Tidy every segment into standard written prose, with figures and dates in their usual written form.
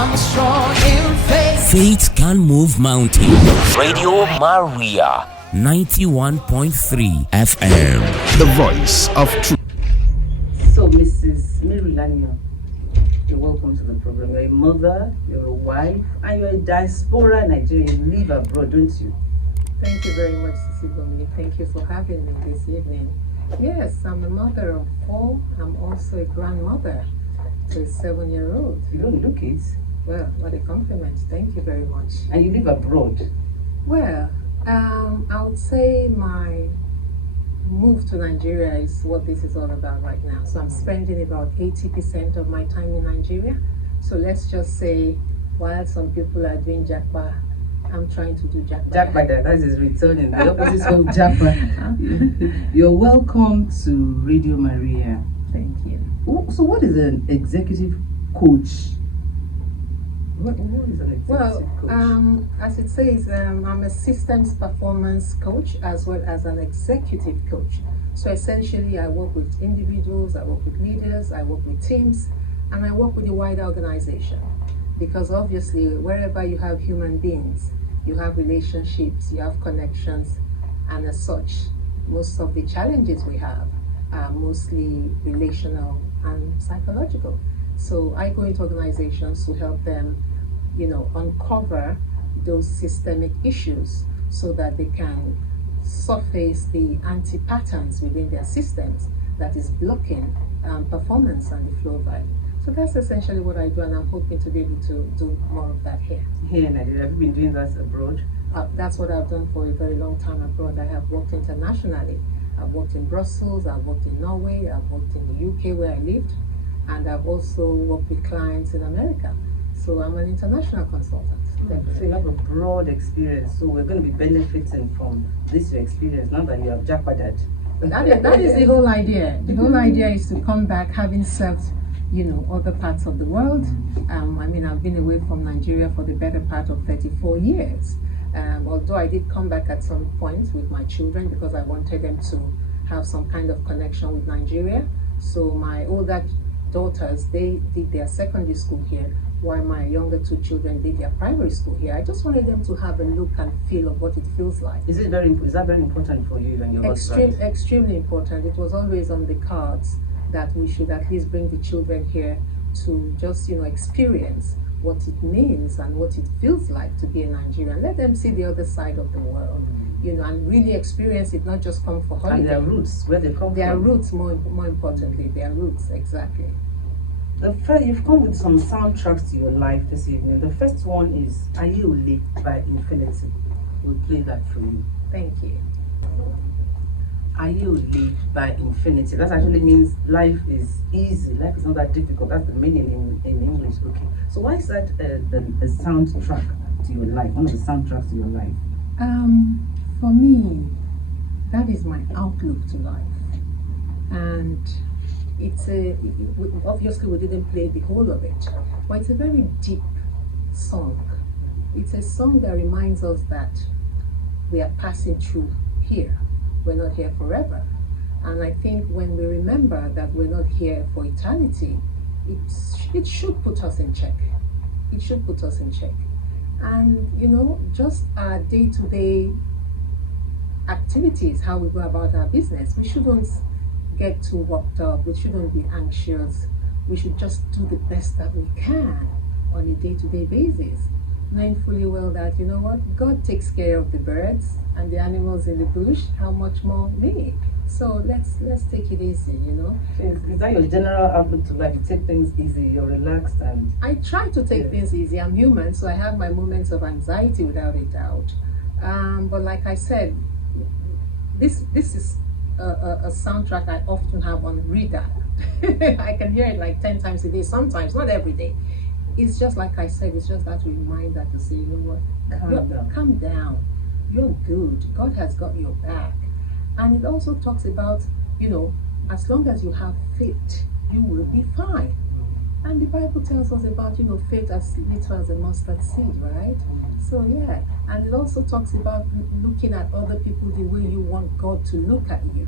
I'm strong in faith. Faith can move mountains. Radio Maria, 91.3 FM. The voice of truth. So, Mrs. Mary Lanier, you're welcome to the program. You're a mother, you're a wife, and you're a diaspora Nigerian. You live abroad, don't you? Thank you very much, Sisi Bunmi. Thank you for having me this evening. Yes, I'm a mother of 4. I'm also a grandmother to a 7-year-old. You don't look it. Well, what a compliment. Thank you very much. And you live abroad. Well, I would say my move to Nigeria is what this is all about right now. So I'm spending about 80% of my time in Nigeria. So let's just say, while some people are doing Japa, I'm trying to do Japa. Japa, that is returning. The opposite of Japa. You're welcome to Radio Maria. Thank you. So what is an executive coach? What is an executive coach? As it says, I'm a systems performance coach as well as an executive coach. So essentially, I work with individuals, I work with leaders, I work with teams, and I work with the wider organization. Because obviously, wherever you have human beings, you have relationships, you have connections, and as such, most of the challenges we have are mostly relational and psychological. So I go into organizations to help them, uncover those systemic issues so that they can surface the anti-patterns within their systems that is blocking performance and the flow of value. So that's essentially what I do, and I'm hoping to be able to do more of that here. Here in Nigeria, have you been doing that abroad? That's what I've done for a very long time abroad. I have worked internationally. I've worked in Brussels, I've worked in Norway, I've worked in the UK where I lived, and I've also worked with clients in America. So I'm an international consultant. So you have a broad experience. So we're going to be benefiting from this your experience now that you have jackpotted. That is the whole idea. The whole idea is to come back having served, other parts of the world. I've been away from Nigeria for the better part of 34 years. Although I did come back at some point with my children because I wanted them to have some kind of connection with Nigeria. So my older daughters, they did their secondary school here, while my younger 2 children did their primary school here. I just wanted them to have a look and feel of what it feels like. Is that very important for you and your husband? Extremely important. It was always on the cards that we should at least bring the children here to just, experience what it means and what it feels like to be a Nigerian. Let them see the other side of the world, and really experience it, not just come for holiday. And their roots, where they come from. Their roots, more importantly, their roots, exactly. You've come with some soundtracks to your life this evening. The first one is Ayole by Infinity. We'll play that for you. Thank you. Ayole by Infinity. That actually means life is easy. Life is not that difficult. That's the meaning in English. Okay. So why is that a soundtrack to your life? One of the soundtracks to your life? For me, that is my outlook to life. And obviously we didn't play the whole of it, but it's a very deep song. It's a song that reminds us that we are passing through here. We're not here forever. And I think when we remember that we're not here for eternity, it should put us in check. It should put us in check. And, just our day-to-day activities, how we go about our business, we shouldn't get too worked up. We shouldn't be anxious. We should just do the best that we can on a day-to-day basis, knowing fully well that, God takes care of the birds and the animals in the bush. How much more me? So let's take it easy, Is that your general outlook to life? You take things easy, you're relaxed, and I try to take things easy. I'm human, so I have my moments of anxiety without a doubt. But like I said, this is a soundtrack I often have on reader. I can hear it like 10 times a day, sometimes, not every day. It's just like I said, it's just that reminder to say, calm down. You're good. God has got your back. And it also talks about, as long as you have faith, you will be fine. And the Bible tells us about, faith as little as a mustard seed, right? So yeah, and it also talks about looking at other people the way you want God to look at you.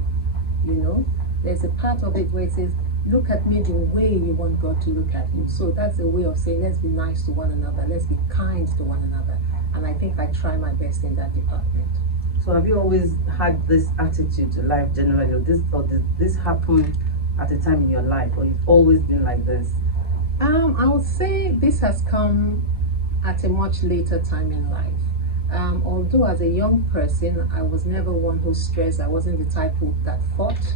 There's a part of it where it says, look at me the way you want God to look at you. So that's a way of saying, let's be nice to one another, let's be kind to one another. And I think I try my best in that department. So have you always had this attitude to life generally, or did this happen at a time in your life, or you've always been like this? I would say this has come at a much later time in life. Although as a young person, I was never one who stressed. I wasn't the type that fought.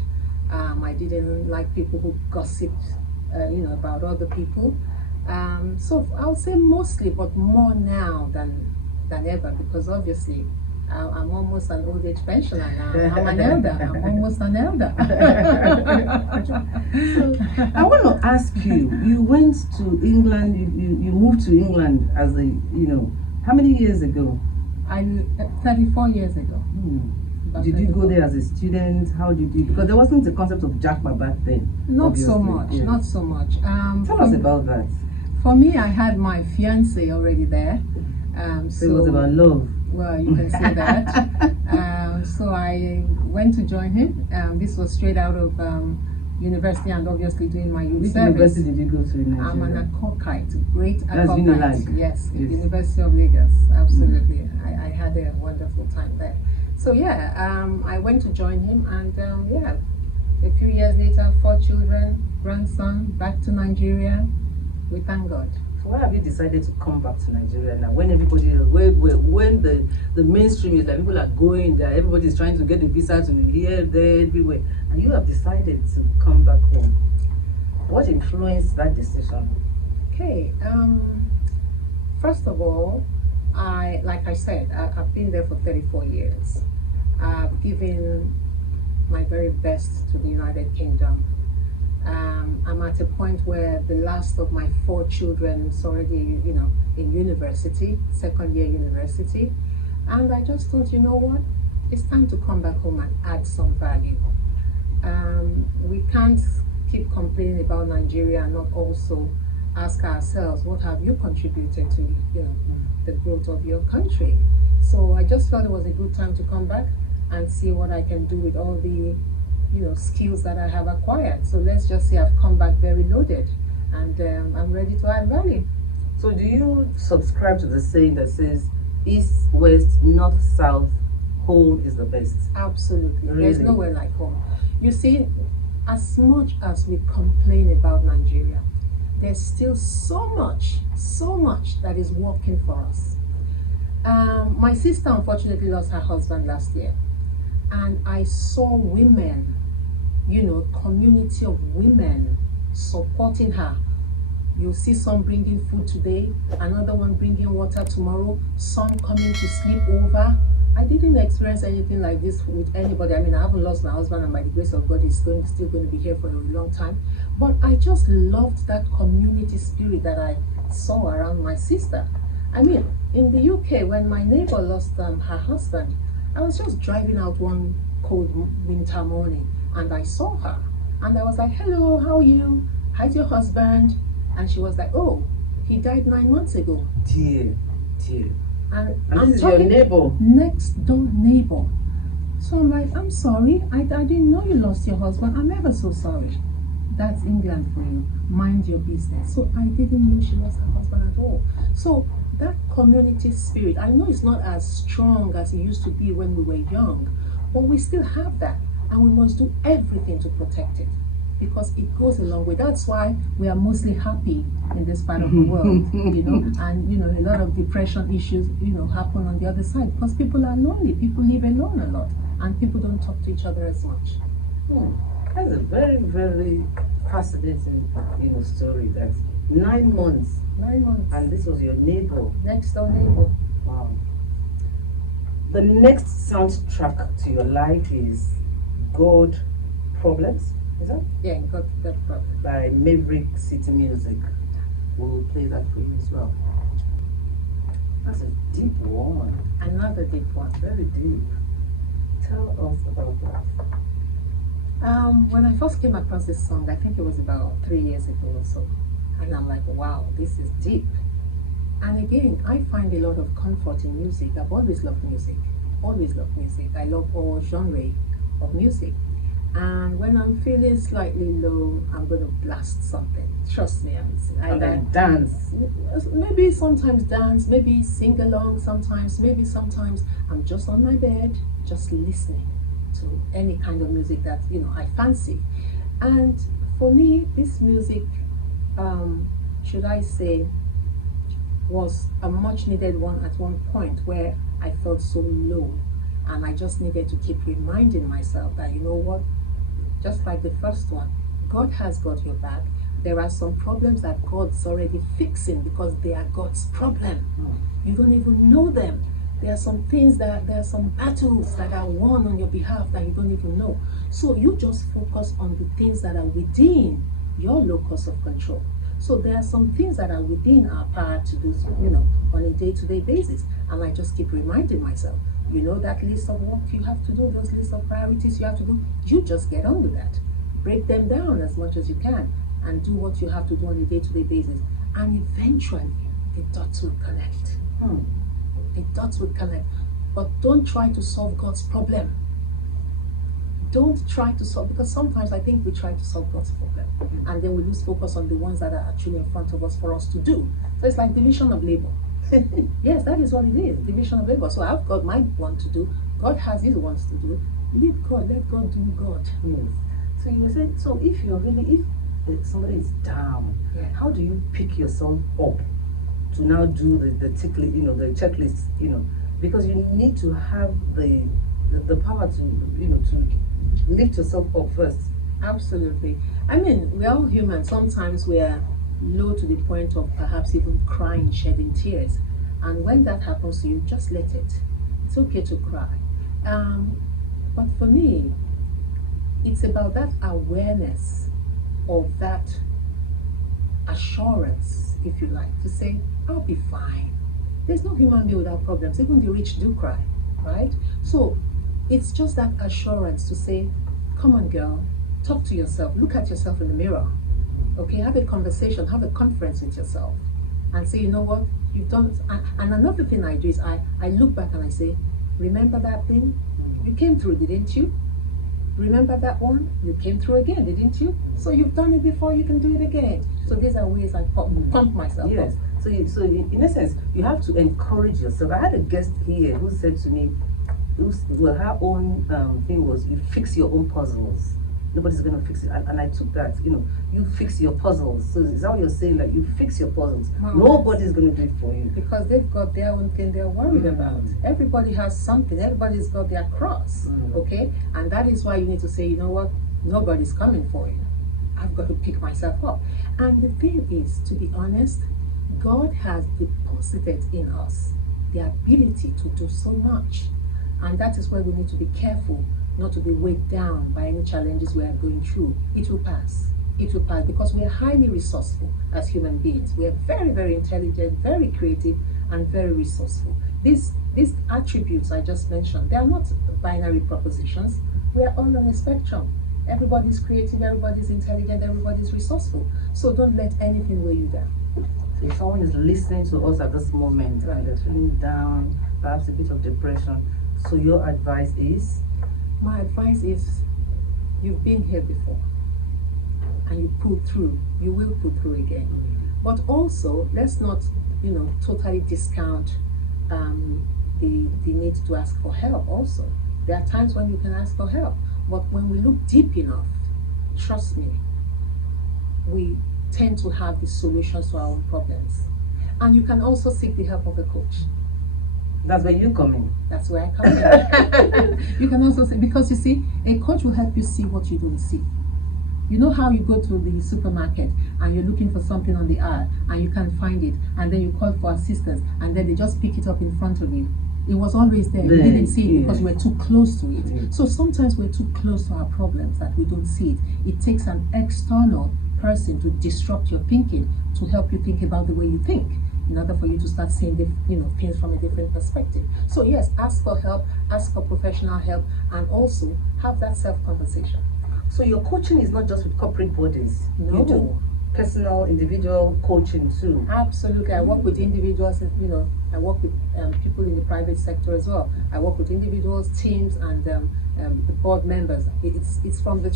I didn't like people who gossiped, about other people. So I would say mostly, but more now than ever, because obviously I'm almost an old age pensioner now. I'm an elder. I'm almost an elder. So I want to ask you. You went to England. You moved to England as a how many years ago? 34 years ago. Did you go there as a student? How did you? Because there wasn't the concept of Jackpa back then. Not obviously. so much. Yeah. Not so much. Tell us about that. For me, I had my fiance already there. So it was about love. Well, you can say that. So I went to join him. This was straight out of university and obviously doing my youth Which service. university did you go to in Nigeria? I'm an Akokite, great That's Akokite. Unilag. Yes, Yes. University of Lagos. Absolutely. I had a wonderful time there. So yeah, I went to join him, and a few years later, 4 children, grandson, back to Nigeria. We thank God. So why have you decided to come back to Nigeria now? When everybody, when the mainstream is like people are going there, everybody is trying to get the visa to here, there, everywhere, and you have decided to come back home. What influenced that decision? Okay. First of all, like I said, I've been there for 34 years. I've given my very best to the United Kingdom. I'm at a point where the last of my 4 children is already, in university, second year university. And I just thought, you know what? It's time to come back home and add some value. We can't keep complaining about Nigeria and not also ask ourselves, what have you contributed to, the growth of your country? So I just felt it was a good time to come back and see what I can do with all the skills that I have acquired. So let's just say I've come back very loaded, and I'm ready to add value. So do you subscribe to the saying that says east, west, north, south, home is the best? Absolutely. Really? There's nowhere like home. You see, as much as we complain about Nigeria, there's still so much that is working for us. My sister unfortunately lost her husband last year, and I saw women, community of women supporting her. You see some bringing food today, another one bringing water tomorrow, some coming to sleep over. I didn't experience anything like this with anybody. I mean, I haven't lost my husband, and by the grace of God, he's still going to be here for a long time. But I just loved that community spirit that I saw around my sister. I mean, in the UK, when my neighbor lost her husband, I was just driving out one cold winter morning, and I saw her. And I was like, hello, how are you? How's your husband? And she was like, oh, he died 9 months ago. Dear. And And I'm this is your talking neighbor. next door neighbor. So I'm like, I'm sorry, I didn't know you lost your husband. I'm ever so sorry. That's England for you. Mind your business. So I didn't know she lost her husband at all. So that community spirit, I know it's not as strong as it used to be when we were young, but we still have that, and we must do everything to protect it, because it goes a long way. That's why we are mostly happy in this part of the world, and a lot of depression issues, happen on the other side, because people are lonely, people live alone a lot, and people don't talk to each other as much. That's a very, very fascinating, story. That's 9 months, 9 months. and this was your neighbor. Next door neighbor. Wow. The next soundtrack to your life is God Problems. Is that? Yeah, got that problem. By Maverick City Music. We'll play that for you as well. That's a deep one. Another deep one. Very deep. Tell us about that. When I first came across this song, I think it was about 3 years ago or so, and I'm like, wow, this is deep. And again, I find a lot of comfort in music. I've always loved music. I love all genre of music. And when I'm feeling slightly low, I'm going to blast something. Trust me, And then dance. Maybe sometimes dance, maybe sing along sometimes, maybe sometimes I'm just on my bed, just listening to any kind of music that, I fancy. And for me, this music, should I say, was a much needed one at one point where I felt so low. And I just needed to keep reminding myself that, you know what, just like the first one, God has got your back. There are some problems that God's already fixing because they are God's problem. You don't even know them. There are some things there are some battles that are won on your behalf that you don't even know. So you just focus on the things that are within your locus of control. So there are some things that are within our power to do, on a day-to-day basis. And I just keep reminding myself, that list of work you have to do, those lists of priorities you have to do, you just get on with that. Break them down as much as you can and do what you have to do on a day-to-day basis. And eventually, the dots will connect. The dots will connect. But don't try to solve God's problem. Don't try to solve, because sometimes I think we try to solve God's problem and then we lose focus on the ones that are actually in front of us for us to do. So it's like division of labor. Yes, that is what it is, division of labor. So I've got my one to do, God has his ones to do. Leave God, let God do God. Yes. So you were saying, so if somebody is down, how do you pick yourself up to now do the checklist, because you need to have the power to lift yourself up first. Absolutely. I mean, we're all human. Sometimes we're low to the point of perhaps even crying, shedding tears. And when that happens to you, just let it. It's okay to cry. But for me, it's about that awareness of that assurance, if you like, to say, I'll be fine. There's no human being without problems. Even the rich do cry, right? So it's just that assurance to say, come on, girl, talk to yourself, look at yourself in the mirror, okay? Have a conversation, have a conference with yourself and say, you know what, you've done. And another thing I do is I look back and I say, remember that thing? You came through, didn't you? Remember that one? You came through again, didn't you? So you've done it before, you can do it again. So these are ways I pump myself up. So in essence, you have to encourage yourself. I had a guest here who said to me, her own thing was, you fix your own puzzles. Nobody's going to fix it. And I took that, you fix your puzzles. So is that what you're saying? Like, you fix your puzzles. Nobody's going to do it for you. Because they've got their own thing they're worried about. Everybody has something. Everybody's got their cross, okay? And that is why you need to say, you know what? Nobody's coming for you. I've got to pick myself up. And the thing is, to be honest, God has deposited in us the ability to do so much. And that is why we need to be careful not to be weighed down by any challenges we are going through. It will pass. It will pass, because we are highly resourceful as human beings. We are very, very intelligent, very creative, and very resourceful. These attributes I just mentioned, they are not binary propositions. We are all on a spectrum. Everybody's creative, everybody's intelligent, everybody's resourceful. So don't let anything weigh you down. So if someone is listening to us at this moment and they're feeling down, perhaps a bit of depression, so your advice is? My advice is, you've been here before and you pulled through. You will pull through again. But also, let's not, totally discount the need to ask for help also. There are times when you can ask for help. But when we look deep enough, trust me, we tend to have the solutions to our own problems. And you can also seek the help of a coach. That's where you come in. That's where I come in. You can also say, because you see, a coach will help you see what you don't see. You know how you go to the supermarket and you're looking for something on the aisle and you can't find it, and then you call for assistance and then they just pick it up in front of you. It was always there. You didn't see it because you were too close to it. So sometimes we're too close to our problems that we don't see it. It takes an external person to disrupt your thinking, to help you think about the way you think, in order for you to start seeing things from a different perspective. So yes, ask for help, ask for professional help, and also have that self-conversation. So your coaching is not just with corporate bodies. No. You do personal, individual coaching too. Absolutely. I work with individuals, I work with people in the private sector as well. I work with individuals, teams, and the board members. It's from the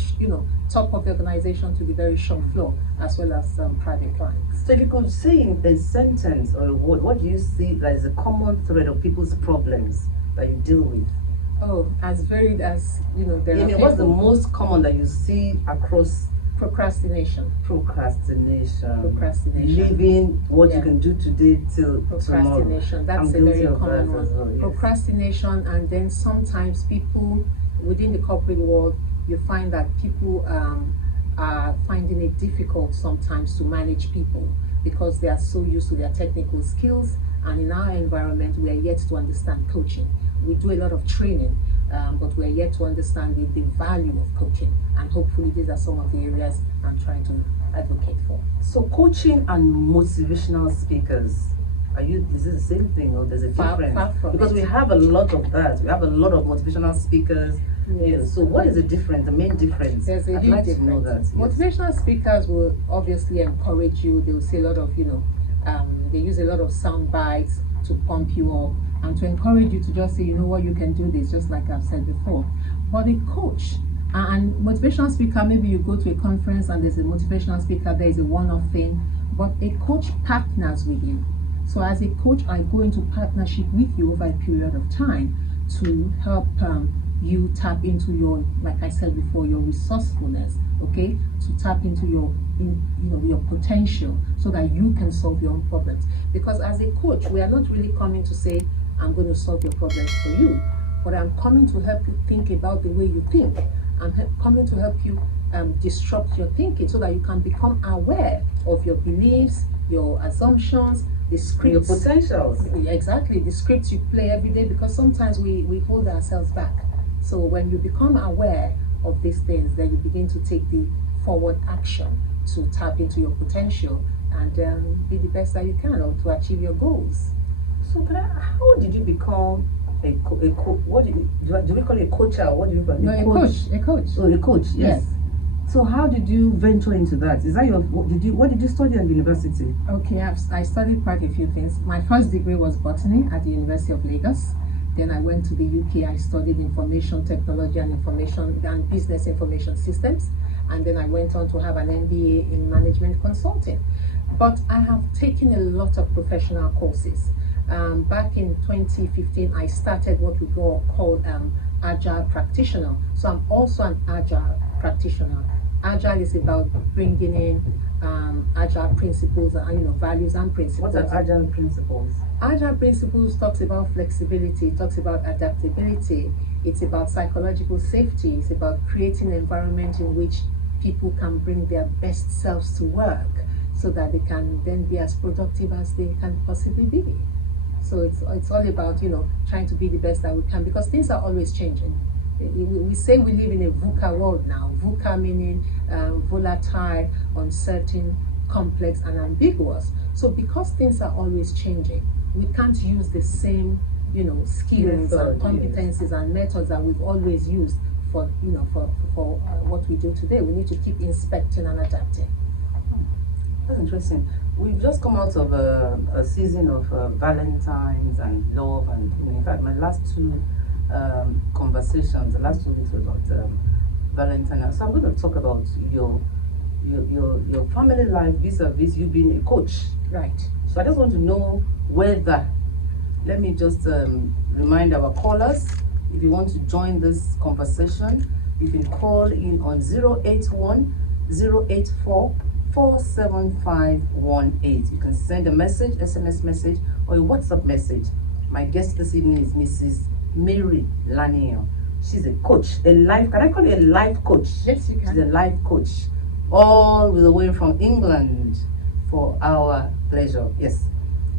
top of the organization to the very shop floor, as well as private clients. So if you could say in a sentence or a word, what do you see as a common thread of people's problems that you deal with? Oh, as varied as there are What's the people. most common that you see across? Procrastination. Leaving what you Yeah. can do today till tomorrow. Procrastination. That's I'm a guilty very of common that one. as well, yes. Procrastination, and then sometimes people within the corporate world, you find that people are finding it difficult sometimes to manage people because they are so used to their technical skills. And in our environment, we are yet to understand coaching. We do a lot of training, but we are yet to understand the value of coaching. And hopefully, these are some of the areas I'm trying to advocate for. So coaching and motivational speakers, is it the same thing or there's a Far difference? from Because it. we have a lot of that. We have a lot of motivational speakers. Yes. So what is the difference, the main difference? There's a I'd huge like to know that. difference. Yes. Motivational speakers will obviously encourage you. They will say a lot of, they use a lot of sound bites to pump you up and to encourage you to just say, what, you can do this, just like I've said before. But a coach and motivational speaker, maybe you go to a conference and there's a motivational speaker, there is a one-off thing, but a coach partners with you. So as a coach, I go into partnership with you over a period of time to help you tap into your, like I said before, your resourcefulness, okay? To tap into your potential so that you can solve your own problems. Because as a coach, we are not really coming to say, I'm going to solve your problems for you, but I'm coming to help you think about the way you think. I'm coming to help you disrupt your thinking so that you can become aware of your beliefs, your assumptions, the scripts. Your potentials. Exactly, the scripts you play every day, because sometimes we hold ourselves back. So when you become aware of these things, then you begin to take the forward action to tap into your potential and be the best that you can, or to achieve your goals. So how did you become a coach? What do we call it a coach, or what do you call it? No, a coach. So a coach, yes. So how did you venture into that? Is that what did you study at university? Okay, I studied quite a few things. My first degree was botany at the University of Lagos. Then I went to the UK. I studied information technology and business information systems. And then I went on to have an MBA in management consulting. But I have taken a lot of professional courses. Back in 2015, I started what we call Agile practitioner. So I'm also an Agile practitioner. Agile is about bringing in Agile principles and values and principles. What are Agile principles? Agile principles talks about flexibility, it talks about adaptability, it's about psychological safety, it's about creating an environment in which people can bring their best selves to work so that they can then be as productive as they can possibly be. So it's all about, trying to be the best that we can, because things are always changing. We say we live in a VUCA world now. VUCA meaning volatile, uncertain, complex, and ambiguous. So because things are always changing, we can't use the same, skills and competencies and methods that we've always used for what we do today. We need to keep inspecting and adapting. That's interesting. We've just come out of a season of Valentine's and love, and in fact, my last two conversations, the last 2 weeks were about Valentine. So I'm going to talk about your family life vis-a-vis you being a coach. Right. So I just want to know whether, let me just remind our callers, if you want to join this conversation, you can call in on 081 084 47518. You can send a message, SMS message, or a WhatsApp message. My guest this evening is Mrs. Mary Laniel. She's a coach, can I call you a life coach? Yes, you can. She's a life coach, all the way from England for our pleasure. Yes.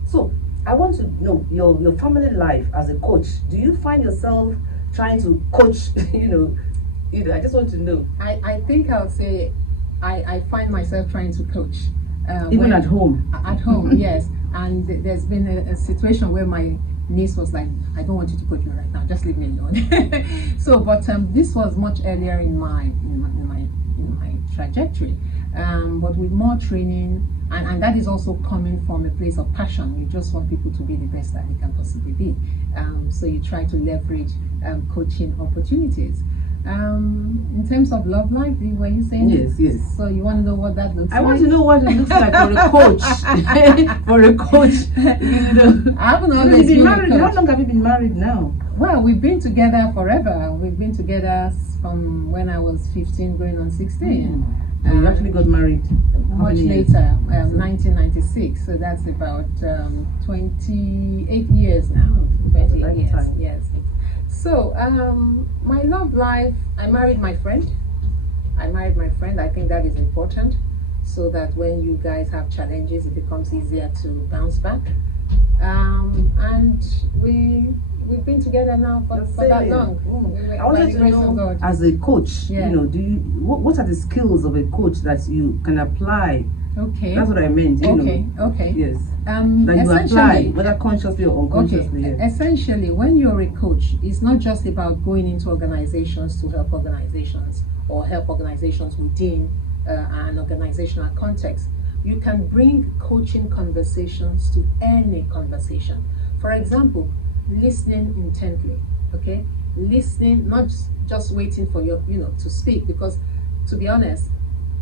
So I want to know your family life as a coach. Do you find yourself trying to coach? I just want to know. I think I'll say I find myself trying to coach. Even at home? At home, yes. And there's been a situation where my niece was like, I don't want you to coach me right now, just leave me alone. So, but this was much earlier in my trajectory. but with more training, and that is also coming from a place of passion. You just want people to be the best that they can possibly be. So you try to leverage coaching opportunities. In terms of love life, were you saying? Yes. So you want to know what that looks like? I want to know what it looks like for a coach. For a coach, you know. I haven't Have you always been been married? a How coach. long have you been married now? Well, we've been together forever. We've been together from when I was 15 going on 16. So you actually got married how Much many years? later, 1996. So that's about 28 years now. 28 years, Lifetime. yes. So, my love life, I married my friend. I think that is important, so that when you guys have challenges, it becomes easier to bounce back. And we've been together now for that long. I wanted to know, as a coach, Yeah. you know, what are the skills of a coach that you can apply? Okay. That's what I meant. You Okay. know. Okay. Yes. That you apply, Essentially, whether consciously or okay. unconsciously. Yeah. Essentially, when you're a coach, it's not just about going into organizations to help organizations or help organizations within an organizational context. You can bring coaching conversations to any conversation. For example, listening intently. Okay, listening, not just waiting for you to speak, because to be honest,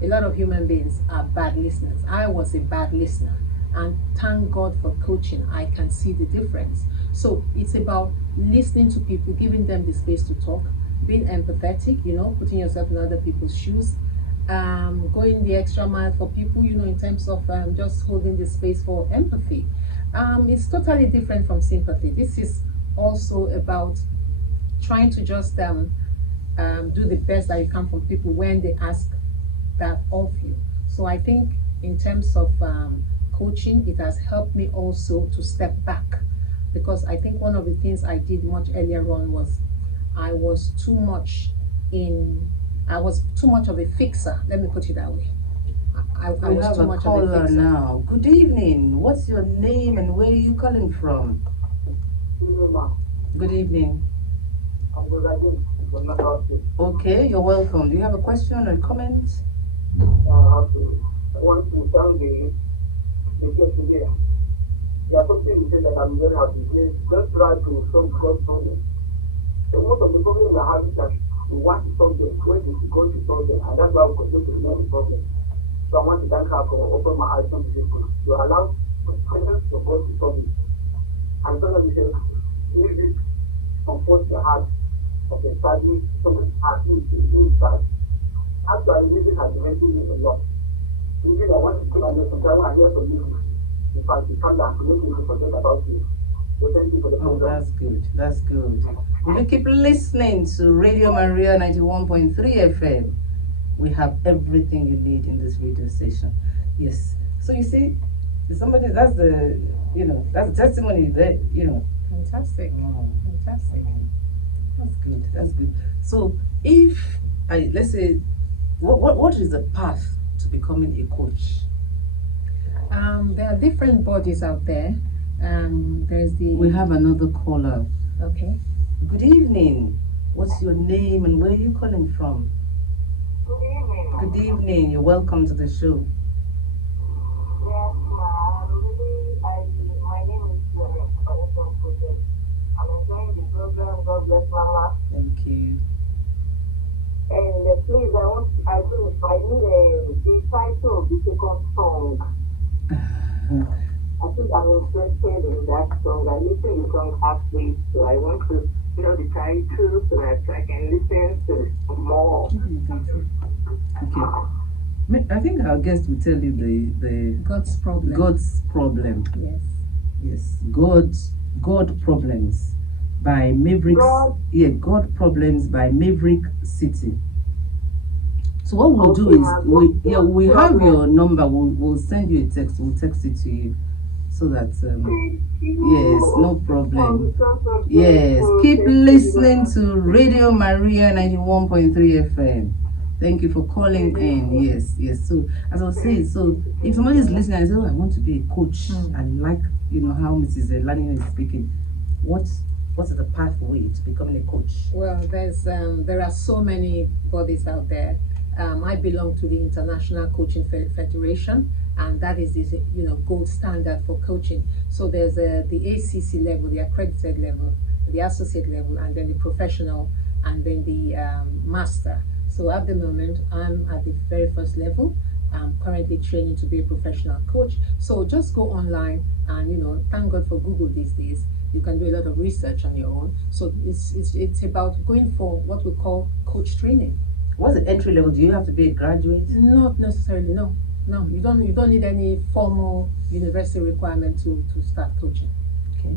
a lot of human beings are bad listeners. I was a bad listener, and thank God for coaching, I can see the difference. So it's about listening to people, giving them the space to talk, being empathetic, putting yourself in other people's shoes, going the extra mile for people, in terms of just holding the space for empathy. It's totally different from sympathy. This is also about trying to just do the best that you can from people when they ask that of you. So I think in terms of coaching, it has helped me also to step back, because I think one of the things I did much earlier on was I was too much of a fixer. Let me put it that way. I We was have too a much of a caller fixer. now. Good evening. What's your name and where are you calling from? Good evening. Okay, you're welcome. Do you have a question or a comment? I want to tell the case here. There are something you say that I'm very happy. Let's try to solve God's problem. So most of the problems I have is that we want to solve them, where is God to solve them, and that's why we continue to know the problem. So I want to thank her for opening my eyes on the people to allow the presence of God to solve it. And so that we can leave it comfort the heart of the family, someone's heart inside. Actually, this has been helping me a lot. Even I want to keep my name sometimes I hear from you. In fact, you come down to make people forget about you. So thank you for the Oh, program. that's good. That's good. Will you keep listening to Radio Maria 91.3 FM? We have everything you need in this radio station. Yes. So you see, somebody, that's the testimony that, Fantastic. Oh, Fantastic. that's good. That's good. So if let's say, what is the path to becoming a coach? There are different bodies out there. There's the We have another caller. okay. Good evening. What's your name and where are you calling from? Good evening. Good evening. You're welcome to the show. Yes, my name is Zenith. I'm enjoying the program. God bless Mama. Thank you. And please, I need the title of the second song. I think I'm interested in that song. I listen to the song halfway, so I want to know the title so that I can listen to more. Okay. I think our guest will tell you the God's problem. God's problem. Yes. Yes, God Problems by Maverick. God. Yeah, God Problems by Maverick City. So what we'll do Okay, is we have your number. We'll send you a text. We'll text it to you so that yes, no problem. Yes, keep listening to Radio Maria 91.3 FM. Thank you for calling in. Yes. So as I was saying, so if somebody is listening and says, "Oh, I want to be a coach," and like how Mrs. Lanina is speaking, what is the pathway to becoming a coach? Well, there are so many bodies out there. I belong to the International Coaching Federation, and that is this, gold standard for coaching. So there's the ACC level, the accredited level, the associate level, and then the professional, and then the master. So at the moment, I'm at the very first level. I'm currently training to be a professional coach. So just go online and, thank God for Google these days. You can do a lot of research on your own. So it's about going for what we call coach training. What's the entry level? Do you have to be a graduate? Not necessarily, no. No, you don't need any formal university requirement to start coaching. Okay.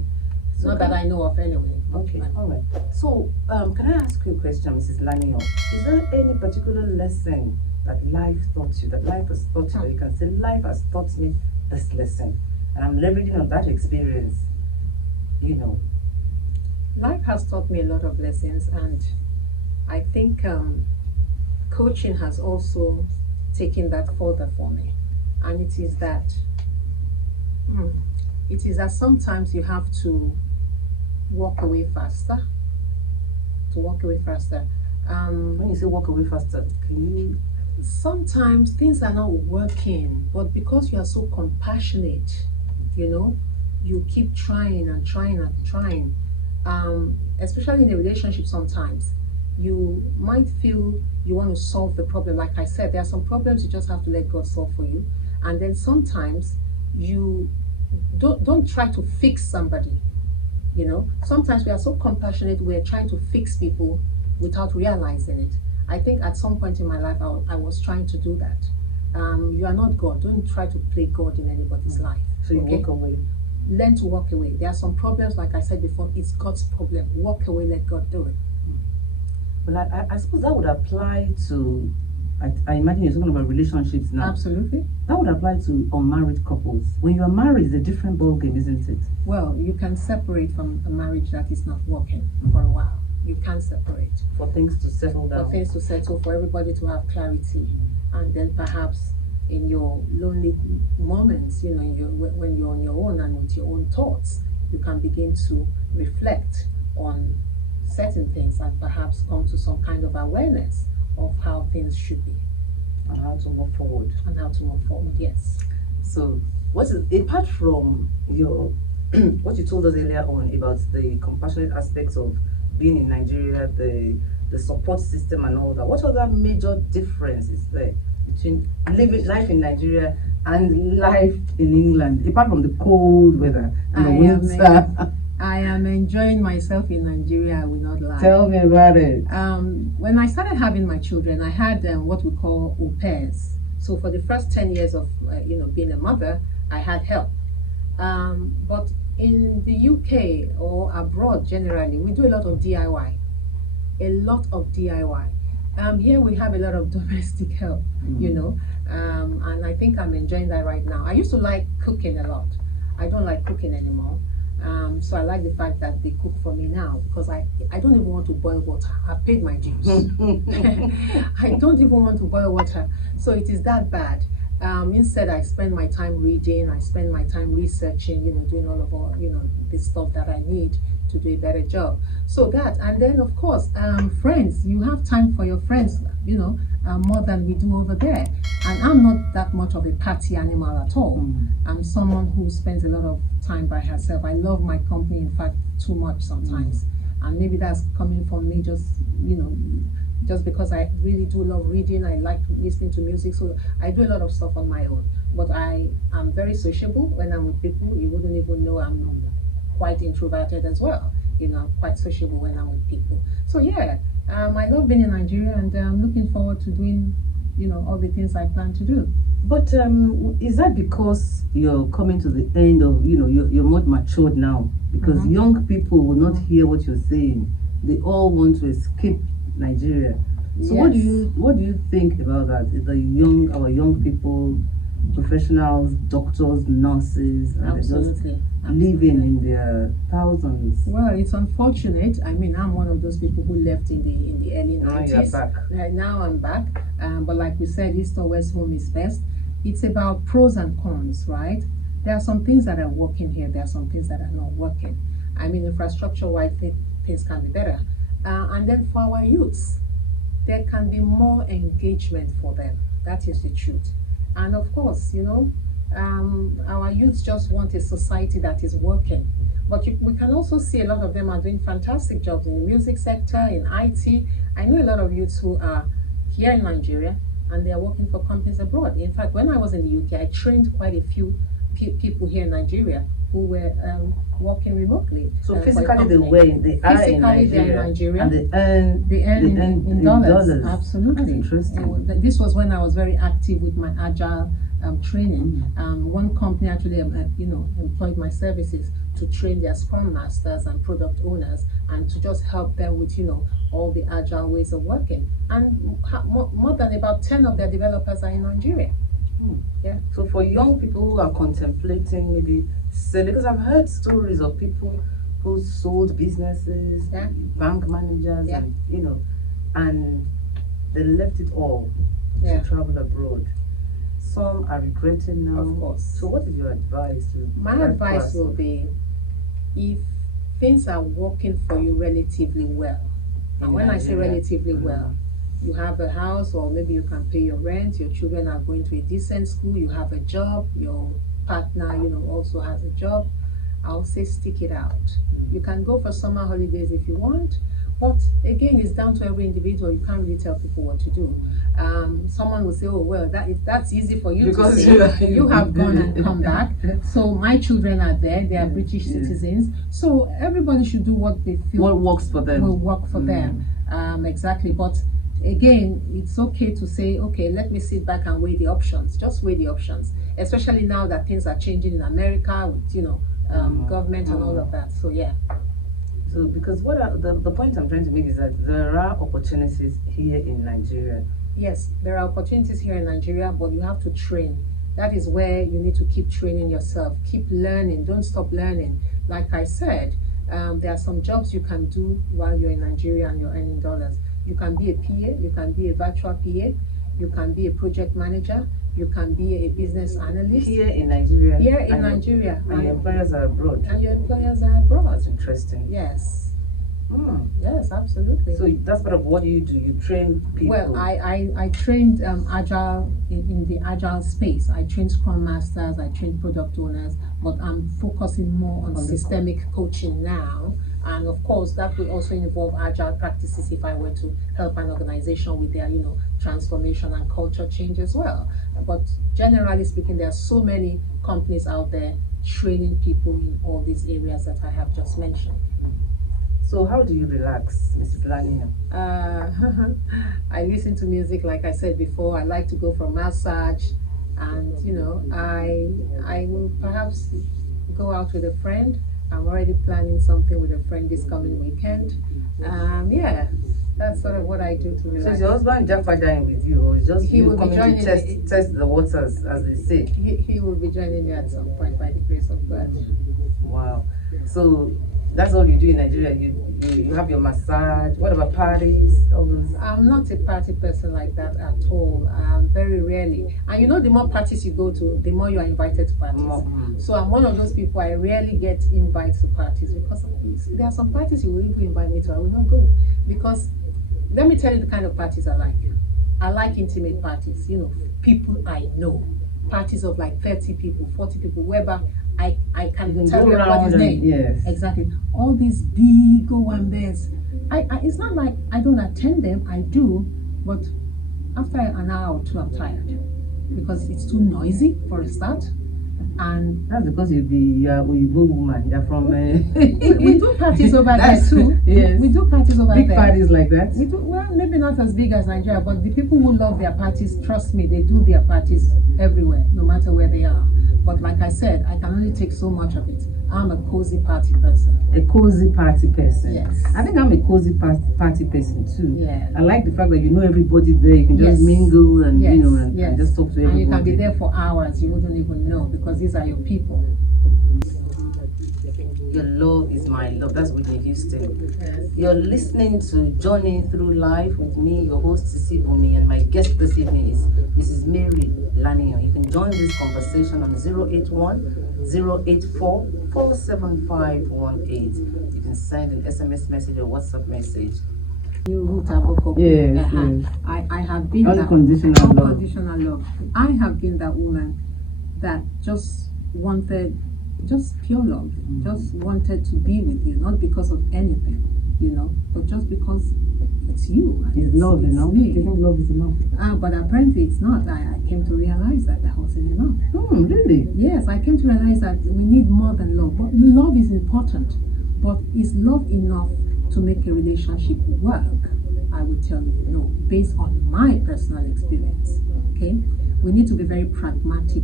So Not that I know of anyway. Okay, all right. So, can I ask you a question, Mrs. Lanio? Is there any particular lesson that life taught you, that you can say, life has taught me this lesson, and I'm leveraging on that experience, Life has taught me a lot of lessons, and I think coaching has also taken that further for me. And it is that sometimes you have to walk away faster. When you say walk away faster, can you? Sometimes things are not working, but because you are so compassionate, you keep trying and trying and trying. Especially in a relationship, sometimes you might feel you want to solve the problem. Like I said, there are some problems you just have to let God solve for you. And then sometimes you don't try to fix somebody. Sometimes we are so compassionate, we're trying to fix people without realizing it. I think at some point in my life, I was trying to do that. You are not God. Don't try to play God in anybody's life. So you walk away. Learn to walk away. There are some problems, like I said before, it's God's problem. Walk away, let God do it. Well, I suppose that would apply to, I imagine you're talking about relationships now. Absolutely. That would apply to unmarried couples. When you are married, it's a different ballgame, isn't it? Well, you can separate from a marriage that is not working for a while. You can separate. For things to settle down. For things to settle, for everybody to have clarity. And then perhaps in your lonely moments, when you're on your own and with your own thoughts, you can begin to reflect on certain things and perhaps come to some kind of awareness of how things should be. And how to move forward. Yes. So, apart from your what you told us earlier on about the compassionate aspects of being in Nigeria, the support system and all that, what other major difference is there between living life in Nigeria and life in England, apart from the cold weather and the winter? I am enjoying myself in Nigeria, I will not lie. Tell me about it. When I started having my children, I had what we call au pairs. So for the first 10 years of being a mother, I had help. But in the UK or abroad generally, we do a lot of DIY. Here we have a lot of domestic help, and I think I'm enjoying that right now. I used to like cooking a lot. I don't like cooking anymore. So I like the fact that they cook for me now, because I don't even want to boil water. I've paid my dues. I don't even want to boil water. So it is that bad. Instead, I spend my time reading, I spend my time researching, doing all of the stuff that I need to do a better job. So that, and then of course, friends, you have time for your friends, more than we do over there. And I'm not that much of a party animal at all. I'm someone who spends a lot of time by herself. I love my company, in fact, too much sometimes. And maybe that's coming from me just because I really do love reading. I like listening to music, so I do a lot of stuff on my own. But I am very sociable when I'm with people. You wouldn't even know I'm quite introverted as well. I'm quite sociable when I'm with people. So yeah, I love being in Nigeria, and I'm looking forward to doing, all the things I plan to do. But is that because you're coming to the end of, you're more matured now? Because young people will not hear what you're saying. They all want to escape Nigeria. So Yes. what do you think about that? Our young people, professionals, doctors, nurses, and Absolutely. living in their thousands? Well, it's unfortunate. I mean, I'm one of those people who left in the early 90s. Now you're back. Now I'm back. But like we said, East or West, home is best. It's about pros and cons, right? There are some things that are working here. There are some things that are not working. I mean, infrastructure-wise, things can be better. And then for our youths, there can be more engagement for them. That is the truth. And of course, our youths just want a society that is working. But we can also see a lot of them are doing fantastic jobs in the music sector, in IT. I know a lot of youths who are here in Nigeria and they are working for companies abroad. In fact, when I was in the UK, I trained quite a few people here in Nigeria who were working remotely. So physically they are in Nigeria, and they earn in dollars. Absolutely. That's interesting. This was when I was very active with my agile training. One company actually employed my services to train their scrum masters and product owners and to just help them with all the agile ways of working. And more than about 10 of their developers are in Nigeria. Yeah. So for young people who are contemplating maybe selling, because I've heard stories of people who sold businesses, bank managers, and they left it all to travel abroad. Some are regretting now. Of course. So what is your advice? My advice will be, if things are working for you relatively well, and when I say relatively well, you have a house, or maybe you can pay your rent, your children are going to a decent school, you have a job, your partner, also has a job, I'll say stick it out. You can go for summer holidays if you want, but again, it's down to every individual. You can't really tell people what to do. Someone will say, oh, well, that's easy for you to say. You have gone and come back. So my children are there. They are British citizens. So everybody should do what they feel what works for them. Will work for them. Exactly. But again, it's okay to say, okay, let me sit back and weigh the options. Just weigh the options, especially now that things are changing in America with, government and all of that. So, yeah. So, because the point I'm trying to make is that there are opportunities here in Nigeria. Yes, there are opportunities here in Nigeria, but you have to train. That is where you need to keep training yourself. Keep learning. Don't stop learning. Like I said, there are some jobs you can do while you're in Nigeria and you're earning dollars. You can be a PA, you can be a virtual PA, you can be a project manager, you can be a business analyst. Here in Nigeria? Here in Nigeria. And your employers are abroad? And your employers are abroad. That's interesting. Yes. Yes, absolutely. So that's part of what you do. You train people. Well, I trained agile in the agile space. I trained scrum masters, I trained product owners, but I'm focusing more on systemic coaching now. And of course, that will also involve agile practices if I were to help an organization with their, transformation and culture change as well. But generally speaking, there are so many companies out there training people in all these areas that I have just mentioned. So how do you relax, Mrs. Lania? I listen to music, like I said before. I like to go for massage, and I will perhaps go out with a friend. I'm already planning something with a friend this coming weekend. Yeah, that's sort of what I do to relax. So is your husband jackparding with you, or just he will coming be to test the waters, as they say? He will be joining me at some point by the grace of God. Wow. So that's all you do in Nigeria? You have your massage. What about parties? All those? I'm not a party person like that at all. Very rarely. And the more parties you go to, the more you are invited to parties. So I'm one of those people, I rarely get invites to parties because there are some parties you will even invite me to, I will not go. Because let me tell you the kind of parties I like. I like intimate parties, people I know. Parties of like 30 people, 40 people, whereby I can tell you everybody's name. Yes. Exactly. All these big go-and-bears. It's not like I don't attend them, I do, but after an hour or two, I'm tired because it's too noisy for a start. And that's because you are a Igbo woman. You're from. We do parties over there too. Yes. We do parties over big there. Big parties like that. We do, well, maybe not as big as Nigeria, but the people who love their parties, trust me, they do their parties everywhere, no matter where they are. But like I said, I can only take so much of it. I'm a cozy party person. A cozy party person. Yes. I think I'm a cozy party person too. Yeah. I like the fact that you know everybody there. You can just mingle and and just talk to everybody. And you can be there for hours. You wouldn't even know because these are your people. Your love is my love. That's Whitney Houston. Yes. You're listening to Journey Through Life with me, your host Sisi Bunmi, and my guest this evening is Mrs. Mary Lanion. You can join this conversation on 081-084-47518. You can send an SMS message or WhatsApp message. new route above. Yes, yes. I have been Unconditional that love. unconditional love. I have been that woman that just wanted just pure love, just wanted to be with you, not because of anything, but just because it's you. It's love enough? Me. Do you think love is enough? But apparently it's not. I came to realize that wasn't enough. Really? Yes, I came to realize that we need more than love. But love is important. But is love enough to make a relationship work? I would tell you no, based on my personal experience. Okay? We need to be very pragmatic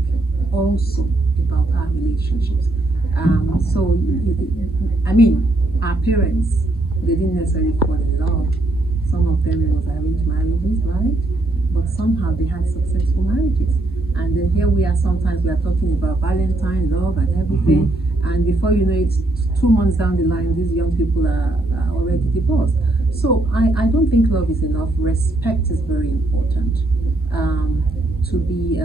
also about our relationships. Our parents, they didn't necessarily fall in love. Some of them, it was arranged marriages, right? But somehow they had successful marriages. And then here we are, sometimes we are talking about Valentine, love and everything. And before you know it, 2 months down the line, these young people are already divorced. So I don't think love is enough. Respect is very important. To be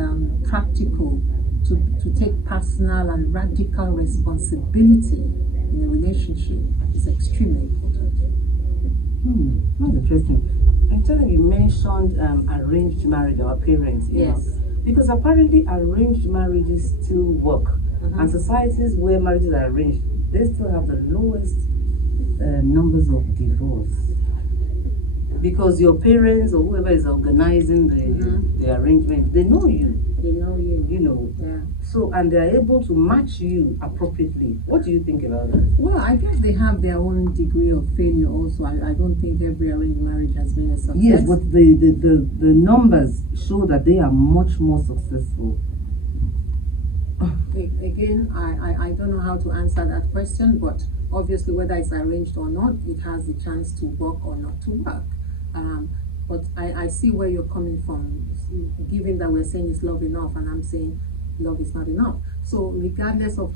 practical, to take personal and radical responsibility in a relationship is extremely important. That's interesting. Actually, you mentioned arranged marriage, our parents, you know. Because apparently arranged marriages still work. And societies where marriages are arranged, they still have the lowest numbers of divorce. Because your parents or whoever is organizing the arrangement, they know you. They know you. You know. Yeah. So, and they're able to match you appropriately. What do you think about that? Well, I guess they have their own degree of failure also. I don't think every arranged marriage has been a success. Yes, but the numbers show that they are much more successful. Again, I don't know how to answer that question, but obviously whether it's arranged or not, it has the chance to work or not to work. But I see where you're coming from, given that we're saying it's love enough, and I'm saying love is not enough. So regardless of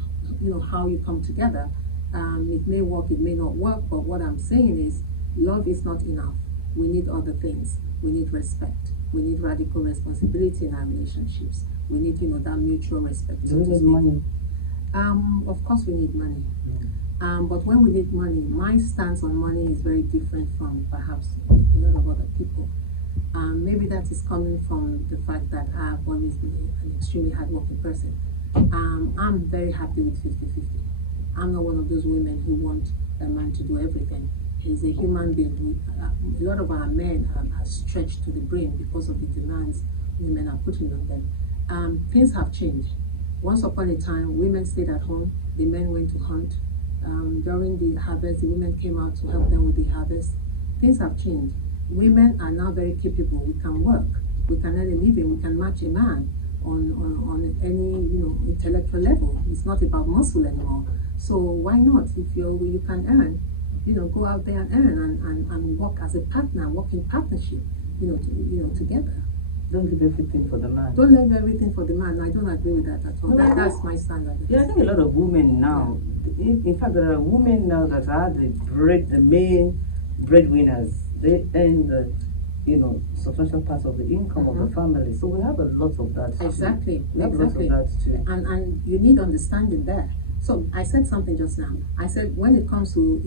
how you come together, it may work, it may not work, but what I'm saying is love is not enough. We need other things. We need respect. We need radical responsibility in our relationships. We need, that mutual respect. Do we need money? Of course we need money. But when we need money, my stance on money is very different from perhaps a lot of other people. Maybe that is coming from the fact that I've always been an extremely hardworking person. I'm very happy with 50-50. I'm not one of those women who want a man to do everything. He's a human being. A lot of our men are stretched to the brim because of the demands women are putting on them. Things have changed. Once upon a time, women stayed at home, the men went to hunt. During the harvest, the women came out to help them with the harvest. Things have changed. Women are now very capable. We can work. We can earn a living. We can match a man on any intellectual level. It's not about muscle anymore. So why not? If you can earn, go out there and earn and work as a partner, work in partnership, together. Don't leave everything for the man. Don't leave everything for the man. I don't agree with that at all. That's my standard. Yeah, I think a lot of women now, in fact, there are women now that are the main breadwinners. They earn the, substantial part of the income of the family. So we have a lot of that. Exactly. We have lots of that too. And you need understanding there. So I said something just now. I said when it comes to,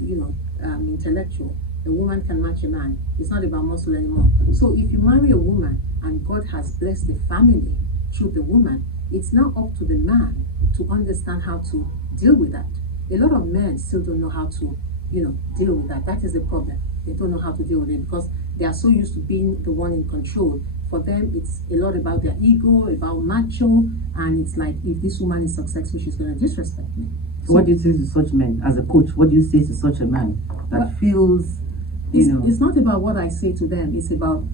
intellectual, a woman can match a man. It's not about muscle anymore. So if you marry a woman and God has blessed the family through the woman, it's now up to the man to understand how to deal with that. A lot of men still don't know how to, deal with that. That is the problem. They don't know how to deal with it because they are so used to being the one in control. For them, it's a lot about their ego, about macho, and it's like, if this woman is successful, she's going to disrespect me. So what do you say to such men? As a coach, what do you say to such a man that feels, It's not about what I say to them. It's about,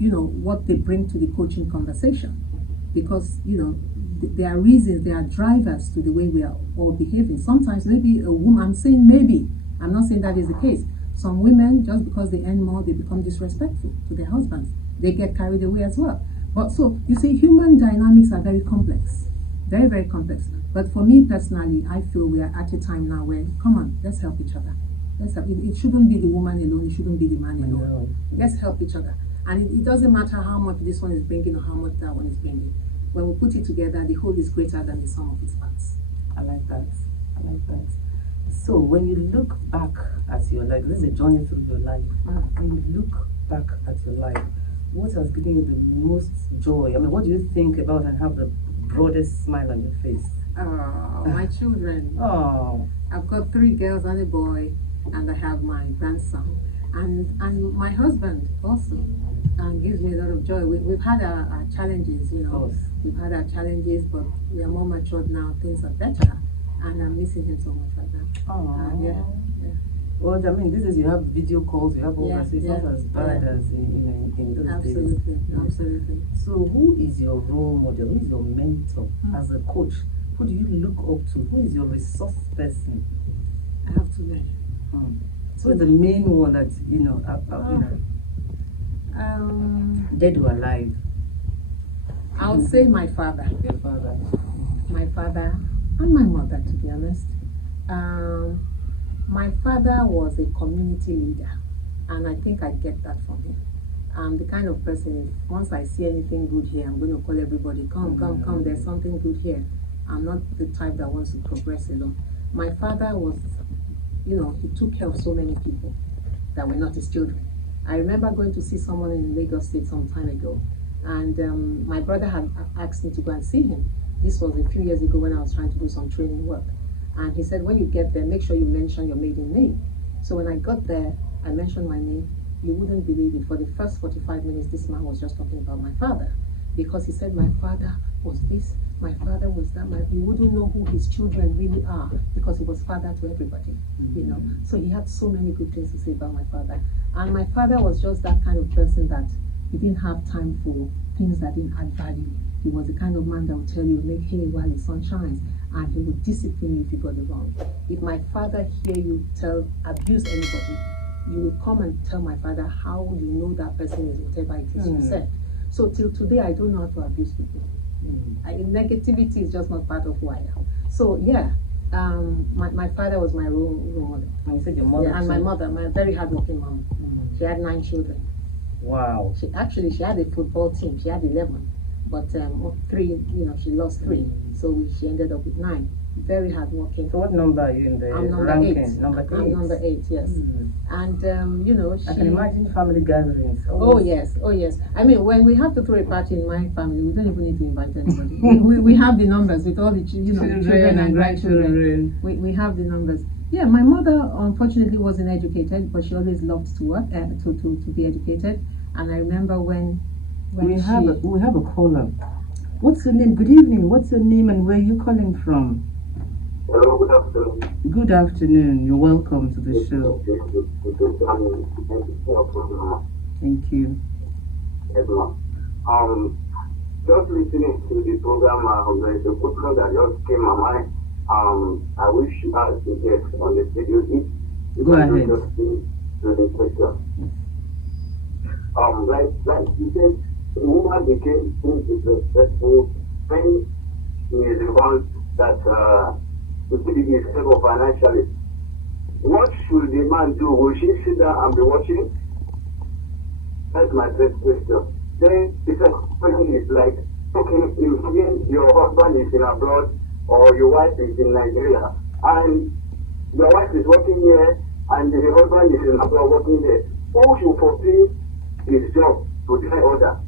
what they bring to the coaching conversation. Because, there are reasons, there are drivers to the way we are all behaving. Sometimes maybe a woman, I'm saying maybe, I'm not saying that is the case. Some women, just because they earn more, they become disrespectful to their husbands. They get carried away as well. But so, you see, human dynamics are very complex. Very, very complex. But for me personally, I feel we are at a time now where, come on, let's help each other. It shouldn't be the woman alone, it shouldn't be the man alone. Let's help each other. And it doesn't matter how much this one is bringing or how much that one is bringing. When we put it together, the whole is greater than the sum of its parts. I like that. So when you look back at your life, this is a journey through your life. When you look back at your life, what has given you the most joy? I mean, what do you think about and have the broadest smile on your face? My children. Oh, I've got 3 girls and a boy, and I have my grandson. And my husband also gives me a lot of joy. We've had our challenges, you of know. course. We've had our challenges, but we are more matured now. Things are better, and I'm missing him so much right now. Oh, Yeah. Well, I mean, this is you have video calls, you have all that, so it's not as bad as in those Absolutely, days. absolutely. So, who is your role model? Who is your mentor as a coach? Who do you look up to? Who is your resource person? I have too many. So, the main one that dead or alive? I would say my father. Your father. My father and my mother, to be honest. My father was a community leader, and I think I get that from him. I'm the kind of person, if once I see anything good here, I'm going to call everybody, come, there's something good here. I'm not the type that wants to progress alone. My father was, he took care of so many people that were not his children. I remember going to see someone in Lagos State some time ago, and my brother had asked me to go and see him. This was a few years ago when I was trying to do some training work. And he said, when you get there, make sure you mention your maiden name. So when I got there, I mentioned my name. You wouldn't believe it. For the first 45 minutes, this man was just talking about my father. Because he said, my father was this, my father was that. You wouldn't know who his children really are because he was father to everybody, So he had so many good things to say about my father. And my father was just that kind of person that he didn't have time for things that didn't add value. He was the kind of man that would tell you, make hay while the sun shines, and he would discipline you if you got it wrong. If my father hear you abuse anybody, you will come and tell my father how you know that person is whatever it is you said. So till today, I don't know how to abuse people. Negativity is just not part of who I am. So yeah, my father was my role model. And you said your mother. Yeah, and my mother, my very hardworking mom. She had 9 children. Wow. She had a football team. She had 11. But 3, she lost 3. So she ended up with 9. Very hardworking. So what number are you in the I'm number ranking? 8. Number 8. I'm number 8, yes. And she... I can imagine family gatherings. Oh yes. I mean, when we have to throw a party in my family, we don't even need to invite anybody. we have the numbers with all the children and grandchildren. We have the numbers. Yeah, my mother unfortunately wasn't educated, but she always loved to work, to be educated. And I remember when we have a caller. What's your name? Good evening. What's your name and where are you calling from? Hello, good afternoon. Good afternoon. You're welcome to the show. Thank you. Yes, ma'am. Just listening to the program, there's a question that just came to my mind. I wish you had to get on the video. Go ahead. Just to the question. Like you said, the woman became successful when she is the one that to be stable financially. What should the man do? Will she sit down and be watching? That's my first question. Then the second question is like, okay, if your husband is in abroad or your wife is in Nigeria and your wife is working here and the husband is in abroad working there, who should fulfill his job to try order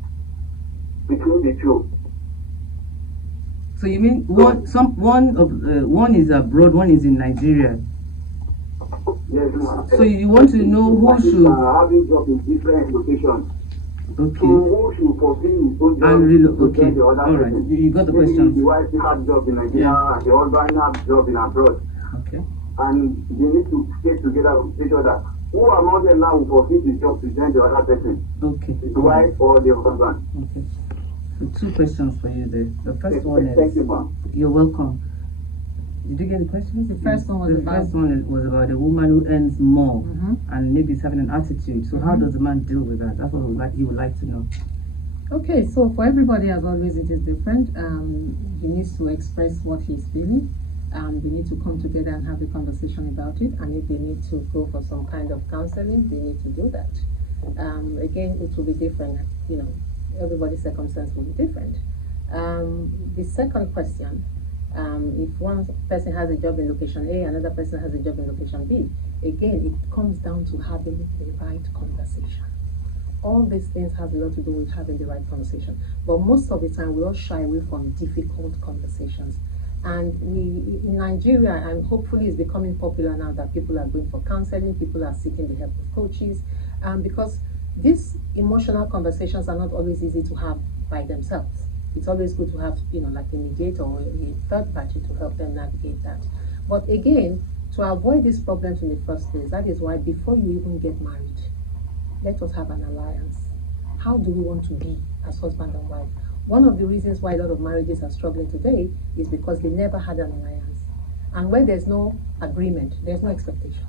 between the two? So you mean one is abroad, one is in Nigeria? Yes, ma'am. So you want to know who should having job in different locations. Okay. So who should fulfill his own job to get the other All right. person? You got the Maybe question. the wife has job in Nigeria and the husband has job in abroad. Okay. And they need to stay together with each other. Who among them now will fulfill the job to join the other person? Okay. The wife or the husband? Okay. So 2 questions for you there. The first one is... Thank you, ma'am. You're welcome. Did you get the questions? The first one was was about a woman who earns more and maybe is having an attitude. So how does the man deal with that? That's what you would like to know. Okay, so for everybody, as always, it is different. He needs to express what he's feeling. They need to come together and have a conversation about it. And if they need to go for some kind of counseling, they need to do that. Again, it will be different. Everybody's circumstance will be different. The second question, If one person has a job in location A, another person has a job in location B, again, it comes down to having the right conversation. All these things have a lot to do with having the right conversation. But most of the time, we all shy away from difficult conversations. And we, in Nigeria, and hopefully it's becoming popular now that people are going for counseling, people are seeking the help of coaches, because these emotional conversations are not always easy to have by themselves. It's always good to have, like a mediator or a third party to help them navigate that. But again, to avoid these problems in the first place, that is why before you even get married, let us have an alliance. How do we want to be as husband and wife? One of the reasons why a lot of marriages are struggling today is because they never had an alliance. And where there's no agreement, there's no expectation.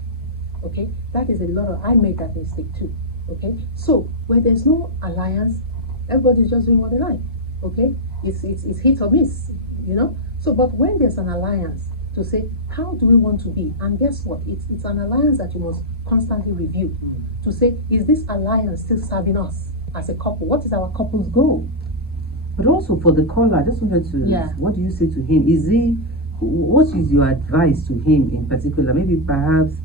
Okay? That is I made that mistake too. Okay? So, where there's no alliance, everybody's just doing what they like. Okay? It's hit or miss, So, but when there's an alliance to say, how do we want to be? And guess what? It's an alliance that you must constantly review to say, is this alliance still serving us as a couple? What is our couple's goal? But also for the caller, I just wanted to, what do you say to him? What is your advice to him in particular? Maybe perhaps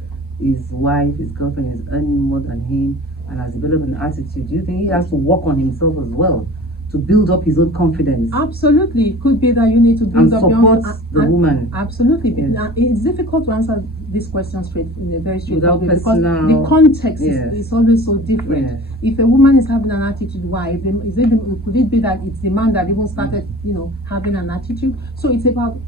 his wife, his girlfriend is earning more than him and has developed an attitude. Do you think he has to work on himself as well to build up his own confidence? Absolutely. It could be that you need to build up support the woman. Absolutely. Yes. It's difficult to answer this question in a very straightforward way because personal, the context is always so different. Yes. If a woman is having an attitude, why? Could it be that it's the man that even started, having an attitude? So it's about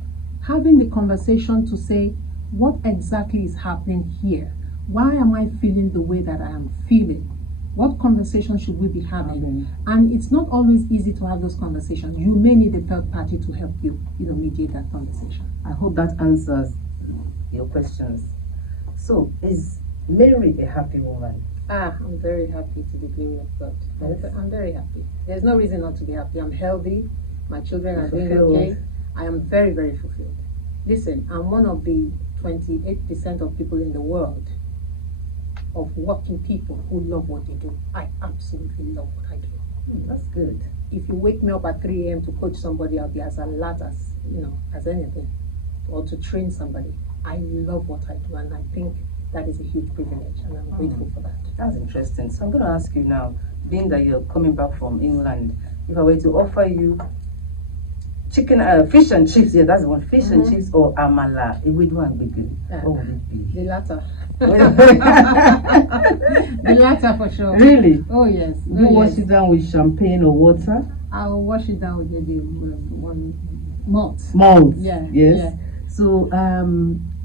having the conversation to say, what exactly is happening here? Why am I feeling the way that I am feeling? What conversation should we be having? And it's not always easy to have those conversations. You may need a third party to help you, mediate that conversation. I hope that answers your questions. So, is Mary a happy woman? I'm very happy to the glory of God. Yes. I'm very happy. There's no reason not to be happy. I'm healthy. My children are doing Fulfilled. okay. I am very, very fulfilled. Listen, I'm one of the 28% of people in the world, of working people who love what they do. I absolutely love what I do. That's good. If you wake me up at 3 a.m. to coach somebody, I'll be as alert as anything, or to train somebody. I love what I do, and I think that is a huge privilege, and I'm grateful for that. That's interesting. So I'm going to ask you now, being that you're coming back from England, if I were to offer you fish and chips, that's the one, fish and chips or amala, ewedu and gbegiri, what would it be? The latter. The latter for sure. Really? Oh yes. You wash it down with champagne or water? I'll wash it down with maybe one malt. Malt. Yeah. Yes. Yeah. So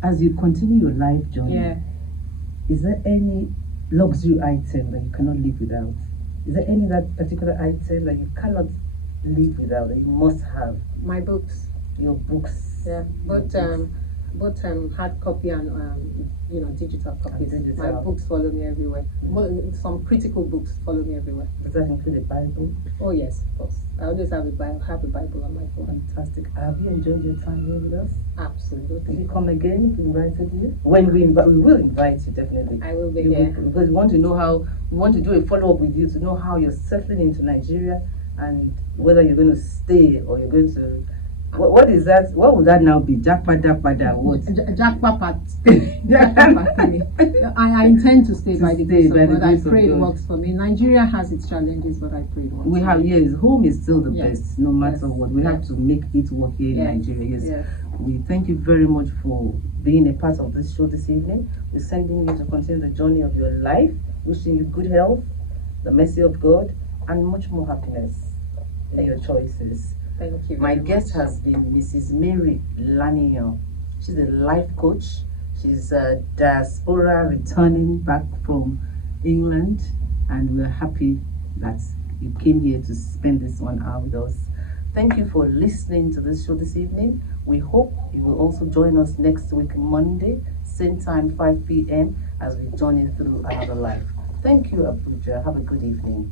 as you continue your life journey, is there any luxury item that you cannot live without? Is there any that particular item that you cannot live without, that you must have? My books. Your books. Yeah. Both hard copy and digital copies. Digital. My books follow me everywhere. Some critical books follow me everywhere. Does that include a Bible? Oh yes, of course. I always have a Bible on my phone. Fantastic. Have you enjoyed your time here with us? Will Absolutely. you come again if we invited you? When we will invite you, definitely. I will be You here. will, because we want to know how, we want to do a follow-up with you to know how you're settling into Nigeria and whether you're going to stay or you're going to, what is that? What would that now be? Jackpada, what? I intend to stay by the grace of by the God. I grace of pray it God. works for me. Nigeria has its challenges, but I pray it works. We have, yes, home is still the Yes. best, no matter what. We have Yes. to make it work here in Yes. Nigeria. Yes. Yes. We thank you very much for being a part of this show this evening. We're sending you to continue the journey of your life, wishing you good health, the mercy of God, and much more happiness in your choices. Thank you. My very guest much. has been Mrs. Mary Laniyo. She's a life coach. She's a diaspora returning back from England, and we're happy that you came here to spend this 1 hour with us. Thank you for listening to this show this evening. We hope you will also join us next week, Monday, same time, 5 p.m., as we journey through another life. Thank you, Abuja. Have a good evening.